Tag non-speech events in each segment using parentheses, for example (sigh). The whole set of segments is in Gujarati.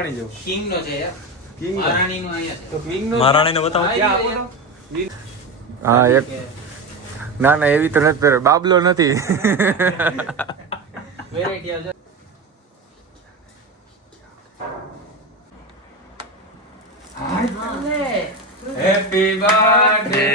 મહારાણી જો કિંગ નો છે કિંગ. મહારાણી નો અહીંયા તો કિંગ નો મહારાણીને બતાવો. ક્યાં આપો હા એક ના ના એવી તો નથી બાબલો નથી. વેરાયટી આવજો હેપી બર્થડે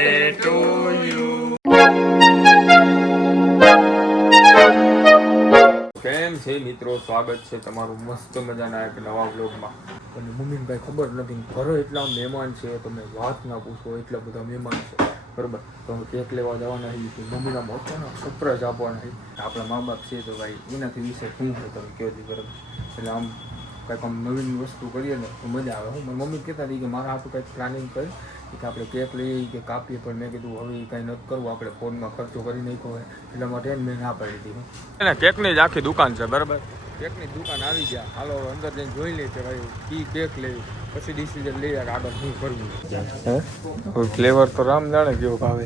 છે મિત્રો, સ્વાગત છે તમારું મસ્ત મજાના એક નવા બ્લોગમાં અને મમ્મીને કાંઈ ખબર નથી, ઘરે એટલા મહેમાન છે, તમે વાત ના પૂછો, એટલા બધા મહેમાન છે. બરાબર? તો કેક લેવા જવાના કે મમ્મીના અચાનક સરપ્રાઈઝ આપવાના છે. આપણા મા બાપ છે તો ભાઈ, એનાથી વિશે શું છે તમે કહો છો બરાબર? એટલે આમ કંઈક આમ નવીન વસ્તુ કરીએ ને, તો મજા આવે. હું, મમ્મી કહેતા હતી કે મારા હાથું કંઈક પ્લાનિંગ કરી કે આપણે કેક લઈએ કે કાપીએ પણ મેં કીધું હવે એ કાંઈ નથી કરવું આપણે ફોનમાં ખર્ચો કરી નાખ્યો હોય એટલા માટે મેં ના પાડી દીધી એને કેકની જ આખી દુકાન છે બરાબર? કેકની દુકાન આવી ગયા. હાલો અંદર જઈને જોઈ લે કે ભાઈ કી કેક લેવી પછી ડિસિઝન લઈએ કે આગળ શું કરવું. ફ્લેવર તો રામ જાણે કેવો ભાવે.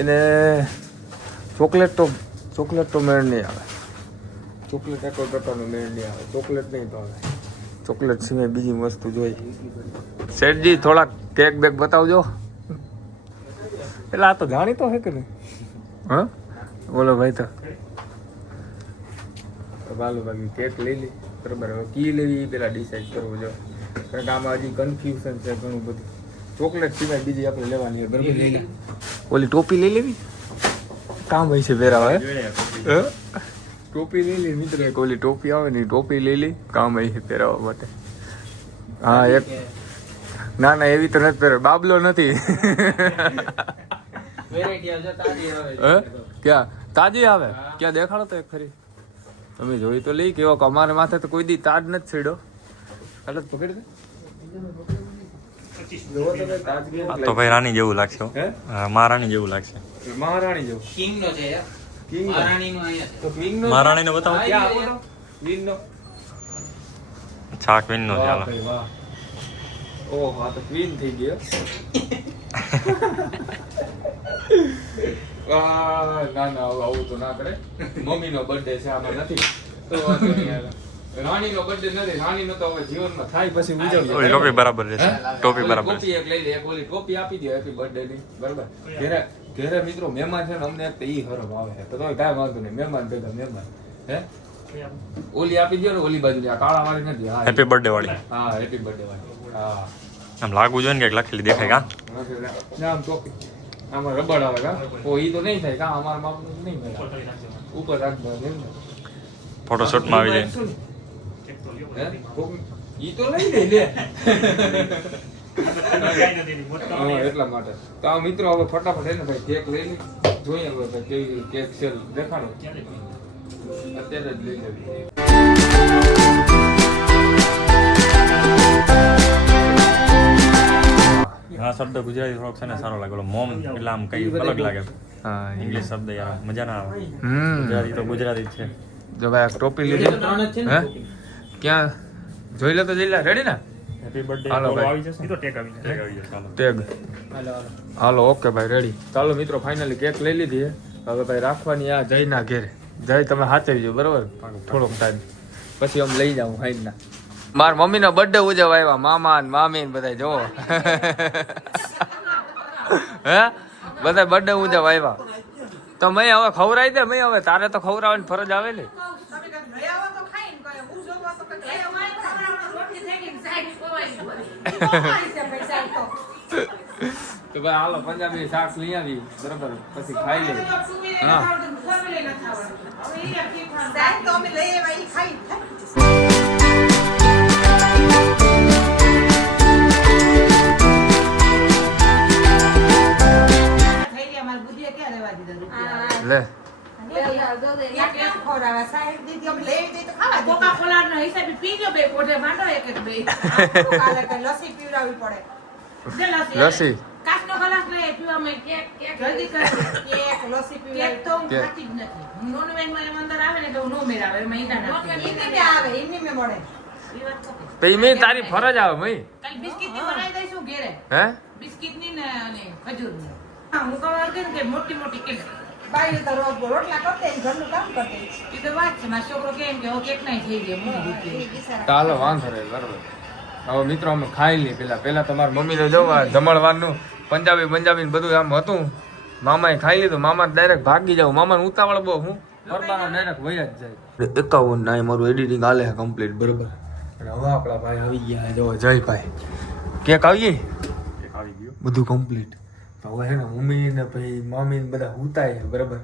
એને ચોકલેટ તો ચોકલેટ તો મેળ નહીં આવે. ચોકલેટ એક પ્રકારનો મેળ નહીં આવે. ચોકલેટ નહીં ભાવે. ચોકલેટ સિવાય બીજી વસ્તુ જોઈ. શેઠજી થોડાક કેક બેક બતાવજો. એટલે આ તો જાણીતો હે કે નહીં? હા? બોલો ભાઈ તો. ભાગી કેક લઈ લે. બરાબર હવે કી લેવી એ પેલા ડિસાઈડ કરવું જો. કારણ કે આમાં હજી કન્ફ્યુઝન છે ઘણું બધું. ચોકલેટ સિવાય બીજી આપણે લેવાની છે બરાબર? લઈ લે. ઓલી ટોપી લઈ લેવી? કામ હોય છે પહેરાવા હે? ટોપી લઈ લે મિત્ર એક ઓલી ટોપી આવે ને ટોપી લઈ લે કામ અહીં છે પહેરાવા માટે. હા એક ના ના એવી તો નથી પહેરે બાબલો નથી. ક્યાં? તાજી આવે? ક્યાં દેખાડો તો એક ખરી તમે જોઈ તો લઈ કેવો કે અમારે માથે તો કોઈ દી તાજ નથી છેડ્યો હાલો પકડી દે. તો ભાઈ રાણી જેવું લાગશે મહારાણી જેવું લાગશે. મહારાણી જેવું. કિંગ નો છે યાર. કિંગ મહારાણી નો તો ક્વીન નો મહારાણીને બતાવો. હા, ક્યાં આપો તો ક્વીન નો ક્વીન નો ચાલો ઓહ આ તો ક્વીન થઈ ગયો. (laughs) વાહ, ના ના આવું તો ના કરે. મમ્મી નો બર્થડે છે આમાં નથી. તો વાંધો નહીં. રાણીનો બર્થડે નથી રાણીનો તો હવે જીવનમાં થાય પછી ઉજવીએ ઓલી ટોપી બરાબર? રહેશે. હે? ટોપી ઓલી બરાબર ટોપી એક લઈ લે એક ઓલી ટોપી આપી દો હેપી બર્થડે ની બરાબર? ઘેરે ઘેરે મિત્રો મહેમાન છે ને અમને એક તો ઈ હરમ આવે છે. તો તોય કાંઈ વાંધો નહીં મહેમાન ભેગા મહેમાન. હે? ઓલી આપી દો ને ઓલી બાજુ આ કાળા વાળી નથી હા હેપી બર્થડે વાળી. હા હેપી બર્થડે વાળી. હા. આમ લાગવું જોઈએ ને કે લખેલી દેખાય કા? ના, આમ ટોપી આમાં રબડ આવે કા? ઓ ઈ તો નહીં થાય કા? અમારા બાપ નહીં થાય. ઉપર રાખવા એમ ને. ફોટોશૂટમાં આવી જાય. શું? હે? કોક- ઈ તો લઈ લે લે હા, એટલા માટે. તો આ મિત્રો હવે ફટાફટ એને ભાઈ કેક લઈ લે જોઈએ હવે ભાઈ કેવી કેક છે દેખાડો. અત્યારે જ લઈ લેવી આ શબ્દ ગુજરાતી થોડોક છે ને સારો લાગે. મોમ એટલે આમ કઈ અલગ લાગે. હા ઇંગ્લિશ શબ્દ યાર મજા ના આવે. હમ. ગુજરાતી તો ગુજરાતી જ છે. જો ભાઈ ટોપી લીધી. ત્રણ જ છે ને હે? ટોપી. ક્યાં? જોઈ લે તો જોઈ લે રેડી ને? હેપી બર્થડે હાલો આવી જશે? તો ટેગ આવી જશે. આવી જશે ટેગ હાલો હાલો. હાલો ઓકે ભાઈ રેડી ચાલો મિત્રો ફાઇનલી કેક લઈ લીધી છે. હવે ભાઈ રાખવાની આ જયના ઘેરે. જય તમે સાચવજો બરોબર? થોડોક ટાઈમ પછી આમ લઈ જાઉં હાઈના મારા મમ્મીનો બર્થડે ઉજવવા આવ્યા મામા ને મામી ને બધા જોવો. (laughs) હે? બધા બર્થડે ઉજવવા આવ્યા. તો મેં હવે ખવડાવી દે મેં હવે તારે તો ખવરાવવાની ફરજ આવે ને તમે કાંઈક લઈ આવો તો ખાઈને કોઈ હું જોવા તો કાંઈક લઈ આવો. રોટલી થઈ ગઈ ને સાઈડ ખવાઈ ગઈ. ખવાય છે ભાઈ સાઈડ તો. તો ભાઈ હાલો પંજાબી શાક લઈ આવી બરાબર પછી ખાઈ લે હવે હા. તો અમે લઈ આવ્યા, ખાઈ. લે લઈ આવી કાચનો ગ્લાસ કેક કેક જલ્દી કર. કેક લસ્સી કેક તો હું ખાતી જ નથી. નોન વેજમાં એમ અંદર આવે ને તો નો એમાં મે આવે ઈંડી મે મળે. ઈ વાત ખોટી. પછી મેં તારી ફરજ આવે કાલ બિસ્કિટની બનાવી દઈશું ઘેરે. હે? બિસ્કિટની ને અને ખજૂરની હા હું કહું કે મોટી મોટી કેક. બાઈ તો રોજ રોટલા કરતે ઘરનું કામ કરતે ઈ તો વાત છે મારો છોકરો કેમ કે હું કેક નહીં થઈ ગયો મૂકી ચાલો વાંધો નહીં બરોબર. હવે મિત્રો અમે ખાઈ લઈએ પેલા. પેલા તમારા મમ્મીને જોવા જમણવારનું પંજાબી પંજાબી બધું આમ હતું. મામાએ ખાઈ લીધું. મામા ડાયરેક્ટ ભાગી જાવ મામાને ઉતાવળ બહુ હું ફરવાનો ડાયરેક્ટ વહી જ જાય. એકાવન ના મારું એડિટિંગ હાલે કમ્પ્લીટ બરોબર. હવે આપણા ભાઈ આવી ગયા જો જયભાઈ કેક આવી ગઈ? એક આવી ગયો. બધું કમ્પ્લીટ હવે હે ને મમ્મી ને ભાઈ મામી ને બધા ઉતાય છે, બરાબર?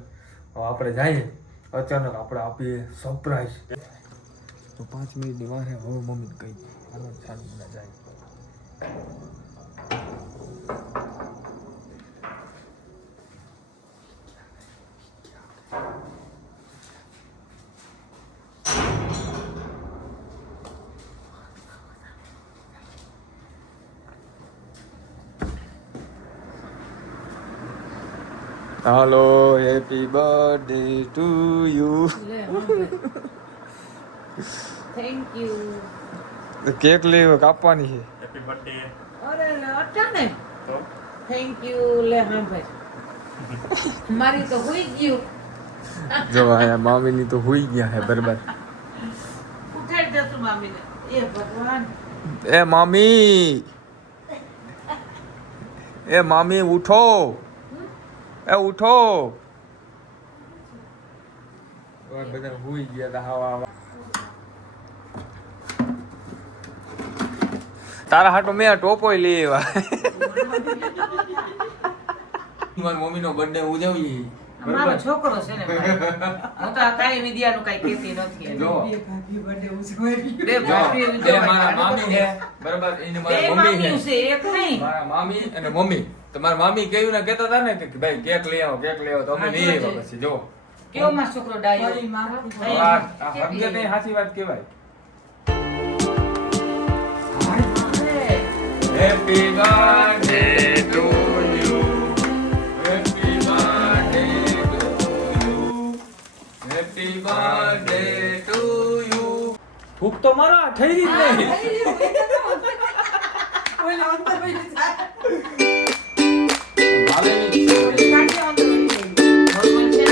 હવે આપણે જઈએ. અચાનક આપણે આપીએ સરપ્રાઈઝ તો પાંચ મિનિટની વાર હવે મમ્મી કહી હાલો, ચાલો, બધા જાય. હાલો happy birthday to you thank you cake લેવો કાપવાની છે? હેપી બર્થડે અરે અટાણે તો? થેન્ક યુ લે હા ભાઈ. મારી તો હોઈ ગયું. જો અહીંયા મામીની તો હોઈ ગયા હે બરાબર. ઉઠાડી જતું મામીને. એ ભગવાન. એ મામી. એ મામી ઉઠો. એ ઉઠો. બધા હુઈ ગયા હતા હવા હવા. તારા હાટો મેં ટોપો લઈ મારી મમ્મી નો બર્થડે ઉજવી મારો છોકરો છે ને હું તો આ કાંઈ વિદ્યાનું કાંઈ કહેતી નથી. જો. બે ભાભી એ મારા મામી છે. બરાબર એને મારી મમ્મી છે. છે એક નહીં. મારા મામી અને મમ્મી. તમારા મામી કહ્યું ને કેતા હતા ને કે ભાઈ કેક લઈ આવો કેક લઈ આવો તો અમે લઈ આવ્યા પછી જો. કેવો માં છોકરો ડાયો? સમજે નહીં સાચી વાત કહેવાય. Happy birthday to you happy birthday to you happy birthday to you ભૂખ તો મારો આ થઈ રહી. જ નહીં ભાવે નહીં જ છે. નોર્મલ ને ભાવે normal છે.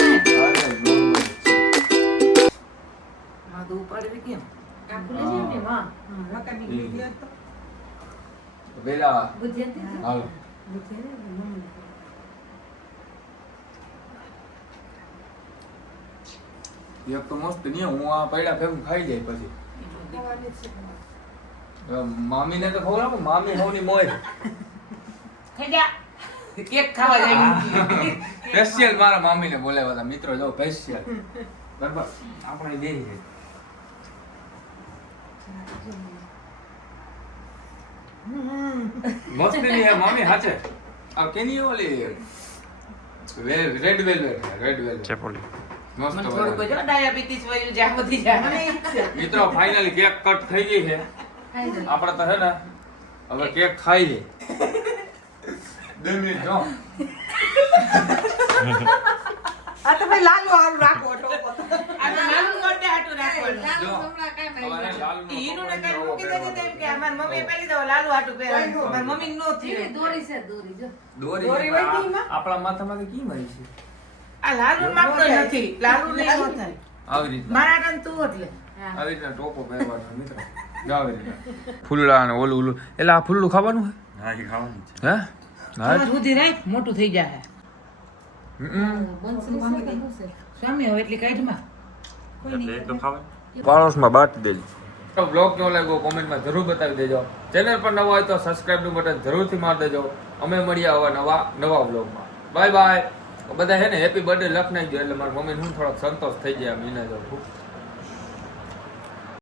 માં તો ઉપાડવી કેમ કાકુ લઈ જાય ને માં પેલા હાલો એક તો મસ્ત નહીં હું આ પૈડા ભેગું ખાઈ જાય પછી મામીને તો ખબર મામી હોની મોજ થઈ જા કેક ખાવા જાય સ્પેશિયલ મારા મામીને બોલાવ્યા હતા. મિત્રો જો સ્પેશિયલ બરાબર? આપણે બે છે. મસ્તી ની હે મામી હાચે આ કેની ઓલી? રેડ વેલ્વેટ રેડ વેલ્વેટ ચેપોલી મિત્રો ફાઇનલી કેક કટ થઈ ગઈ છે. આપણે તો હે ને હવે કેક ખાઈ લે. બે મિનિટ જો આ તો ભાઈ લાલુ હાલ રાખો તો આ તો લાલુ મોઢે રાખો લાલુ જો કાઈ લાલનો ઈનું ને કાઈ મૂકી દેજે તેમ કે અમાર મમ્મી પેલી દો લાલુ હાટું પહેરવાનું માર મમ્મી નો થી દોરી દોરી છે, હોય આ- તી? આપણા માથામાં કી મારી છે? આ લાલુ માપતો નથી. લાલુ ને નો આવી રીતે મારા કાન તું એટલે. આવી રીતે ટોપો પહેરવાનો મિત્રો. જો આવી ફૂલડા ને ઓલું ઓલું. એટલે આ ફૂલડું ખાવાનું હા એ ખાવાનું છે. હે? તમારે સુધી રાખ મોટું થઈ જાય સ્વામી હવે એટલી કાઢમાં. પાડોશમાં બાટી દેજો. બ્લોગ કેવો લાગ્યો કોમેન્ટમાં જરૂર બતાવી દેજો. ચેનલ પર નવા હોય તો સબસ્ક્રાઇબનું બટન જરૂરથી મારી દેજો. અમે મળીએ આવા નવા નવા બ્લોગમાં બાય બાય બધા છે ને હેપી બર્થડે લખ નાખજો એટલે મારા મમ્મીને હું થોડોક સંતોષ થઈ જાય મહિના જો